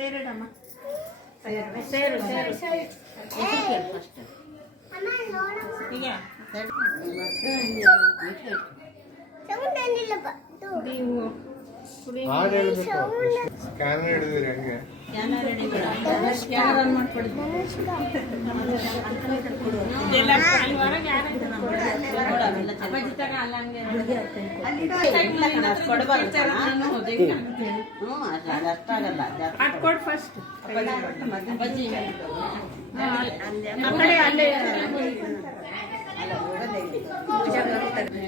ಸೇರಿಡಮ್ಮ. ಸೇರು ಸೇರು ಫಸ್ಟ್ ಈಗ ಸ್ಕ್ಯಾನರ್ ಹಿಡಿದಿರಿ ಹಂಗೆ ಸ್ಕ್ಯಾನರ್ ಮಾಡ್ಕೊಡಿ. ಫಸ್ಟ್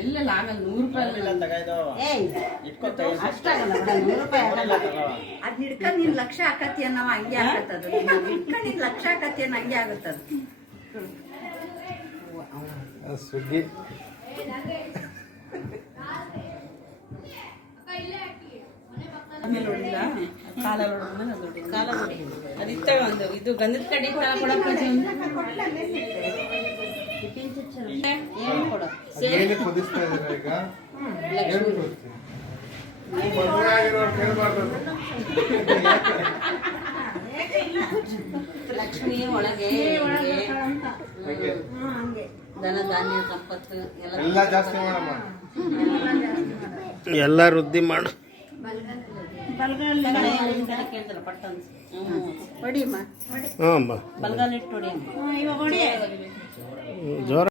ಎಲ್ಲ ಆಗಲ್ಲ. 100 ರೂಪಾಯಿ ಅಷ್ಟಾಗಲ್ಲ. 100 ರೂಪಾಯಿ ಆಗಲ್ಲ. ಅದ್ ಹಿಡ್ಕೊಂಡು ನೀನ್ ಲಕ್ಷ ಹಾಕತಿ ಅನ್ನೋ ಹಂಗೆ ಆಗತ್ತದು. ಹಿಡ್ಕೊಂಡು ನೀನ್ ಲಕ್ಷ ಹಾಕತಿ ಅನ್ನೋ ಹಂಗೆ ಆಗುತ್ತದು. ಸುಗ್ಗಿ ಇದು ಗಂಧದ ಕಡೆ ಏನು ಕುದಿಸ್ತಾ ಇದ್ದೀರಾ ಈಗ? ಏನು ಕುದಿಸ್ತೀವಿ? ಮದುವೆ ಆಗಿರೋರು ಕೇಳಬಾರ್ದು. ಲಕ್ಷ್ಮಿ ಒಳಗೆ ಧನ ಧಾನ್ಯ ಸಂಪತ್ತು ಎಲ್ಲ ಜಾಸ್ತಿ ಮಾಡಮ್ಮ. ಎಲ್ಲ ವೃದ್ಧಿ ಮಾಡು. ಹೊಡಿಯಮ್ಮ. ಹಾಂ ಬಲ್ಗಾಲ್ ಇಟ್ಟು ಹೊಡಿಯಮ್ಮ. ಜೋರ